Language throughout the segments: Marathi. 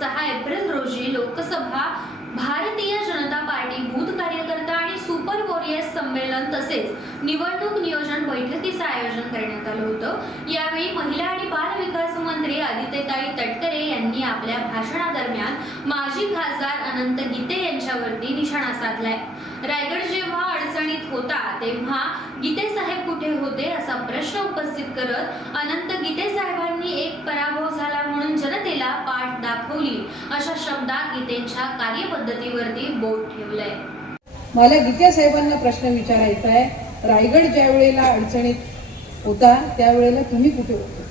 सहा एप्रिल रोजी लोकसभा भारतीय जनता पार्टी बूथ कार्यकर्ता आणि सुपर वॉरियर्स संमेलन तसेच निवडणूक नियोजन बैठकीचं आयोजन करण्यात आलं होतं. यावेळी महिला आणि बाल विकास मंत्री आदित्यताई तटकरे यांनी आपल्या भाषणादरम्यान माजी खासदार अनंत गीते यांच्यावरती निशाणा साधलाय. रायगड जेव्हा अडचणीत होता तेव्हा गीते साहेब कुठे होते असा प्रश्न उपस्थित करत अनंत गीते साहेबांनी एक पराभव झाला म्हणून जनतेला पाठ दाखवली अशा शब्दात गीतेच्या कार्यपद्धतीवरती बोट ठेवलंय. मला गीते साहेबांना प्रश्न विचारायचा आहे. रायगड ज्या वेळेला अडचणीत होता त्यावेळेला तुम्ही कुठे होते?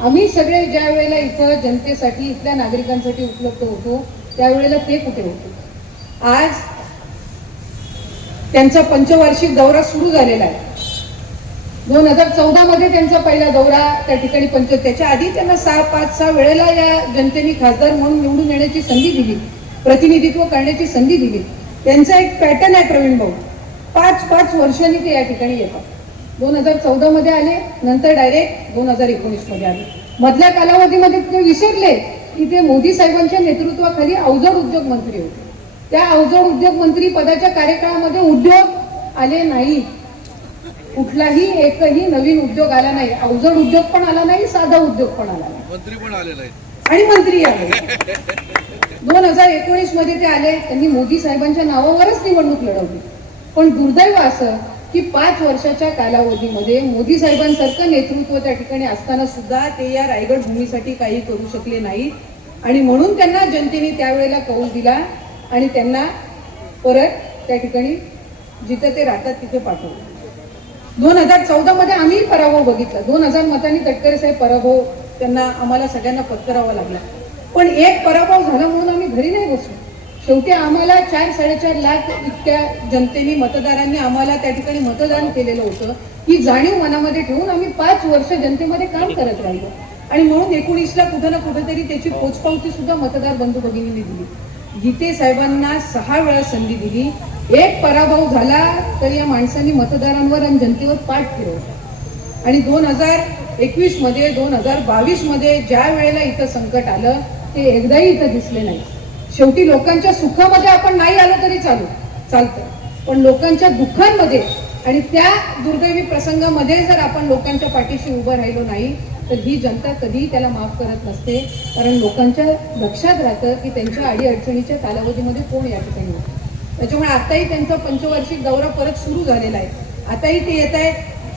आम्ही सगळे ज्या वेळेला इथं जनतेसाठी इथल्या नागरिकांसाठी उपलब्ध होतो त्यावेळेला ते कुठे होते? आज त्यांचा पंचवार्षिक दौरा सुरू झालेला आहे. दोन हजार चौदा मध्ये त्यांचा पहिला दौरा त्या ठिकाणी पंच त्याच्या आधी त्यांना सहा पाच सहा वेळेला या जनतेने खासदार म्हणून निवडून येण्याची संधी दिली. प्रतिनिधित्व करण्याची संधी दिली. त्यांचा एक पॅटर्न आहे प्रवीण भाऊ. पाच पाच वर्षांनी ते या ठिकाणी येतात. दोन हजार चौदा मध्ये आले नंतर डायरेक्ट दोन हजार एकोणीसमध्ये आले. मधल्या कालावधीमध्ये ते विसरले की ते मोदी साहेबांच्या नेतृत्वाखाली अवजड उद्योग मंत्री होते. त्या अवजड उद्योग मंत्री पदाच्या कार्यकाळामध्ये उद्योग आले नाहीत कुठलाही एकही नवीन उद्योग आला नाही. अवजड उद्योग पण आला नाही साधा उद्योग पण आला नाही. मंत्री पण आलेला आहे आणि मंत्री आले दोन हजार एकोणीसमध्ये ते आले त्यांनी मोदी साहेबांच्या नावावरच निवडणूक लढवली. पण दुर्दैव असं की पाच वर्षाच्या कालावधीमध्ये मोदी साहेबांसारखं नेतृत्व त्या ठिकाणी असताना सुद्धा ते या रायगड भूमीसाठी काही करू शकले नाहीत आणि म्हणून त्यांना जनतेने त्यावेळेला कौल दिला आणि त्यांना परत त्या ठिकाणी जिथं ते राहतात तिथे पाठवलं. दोन हजार चौदा मध्ये आम्ही पराभव बघितला. दोन हजार मतांनी तटकरे साहेब पराभव त्यांना आम्हाला सगळ्यांना पत्करावा लागला. पण एक पराभव झाला म्हणून आम्ही घरी नाही बसलो. शेवटी आम्हाला चार साडेचार लाख इतक्या जनतेने मतदारांनी आम्हाला त्या ठिकाणी मतदान केलेलं होतं. ही जाणीव मनामध्ये ठेवून आम्ही पाच वर्ष जनतेमध्ये काम करत राहिलो. आणि म्हणून एकोणीसला कुठं ना कुठेतरी त्याची पोचपावती सुद्धा मतदार बंधू भगिनींनी दिली. गीते साहेबांना सहा वेळा संधी दिली. एक पराभव झाला तर या माणसांनी मतदारांवर आणि जनतेवर पाठ फिरवला. आणि दोन हजार एकवीसमध्ये दोन हजार बावीसमध्ये ज्या वेळेला इथं संकट आलं ते एकदाही इथं दिसले नाही. शेवटी लोकांच्या सुखामध्ये आपण नाही आलो तरी चालू चालतं. पण लोकांच्या दुःखांमध्ये आणि त्या दुर्दैवी प्रसंगामध्ये जर आपण लोकांच्या पाठीशी उभं राहिलो नाही तर ही जनता कधीही त्याला माफ करत नसते. कारण लोकांच्या लक्षात राहतं की त्यांच्या अडीअडचणीच्या कालावधीमध्ये कोण या ठिकाणी होतं. त्याच्यामुळे आताही त्यांचा पंचवार्षिक दौरा परत सुरू झालेला आहे. आताही ते येत आहेत.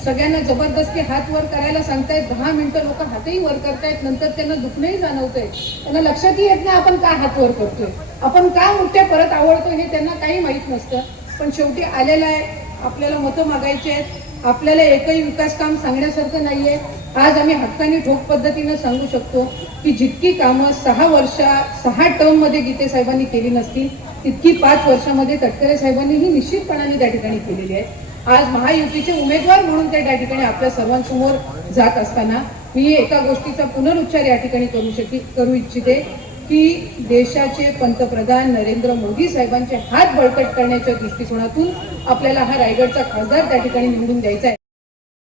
सगळ्यांना जबरदस्ती हात वर करायला सांगतायत. दहा मिनिटं लोक हातही वर करतायत. नंतर त्यांना दुखणंही जाणवतंय. त्यांना लक्षातही येत नाही आपण का हात वर करतोय. आपण का मुठ्या परत आवडतोय हे त्यांना काही माहीत नसतं. पण शेवटी आलेलं आहे. आपल्याला मतं मागायची आहेत. आपल्याला एकही विकास काम सांगण्यासारखं नाहीये. आज आम्ही हक्काने ठोक पद्धतीनं सांगू शकतो की जितकी कामं सहा वर्षा सहा टर्ममध्ये गीते साहेबांनी केली नसतील तितकी पाच वर्षामध्ये तटकरे साहेबांनी ही निश्चितपणाने त्या ठिकाणी केलेली आहे. आज महायुतीचे उमेदवार म्हणून ते त्या ठिकाणी आपल्या सर्वांसमोर जात असताना मी एका गोष्टीचा पुनरुच्चार या ठिकाणी करू शकी करू इच्छिते. की देशाचे पंतप्रधान नरेंद्र मोदी साहेबांचे हात बळकट करण्याच्या दृष्टिकोनातून आपल्याला हा रायगडचा खासदार त्या ठिकाणी निवडून द्यायचा आहे.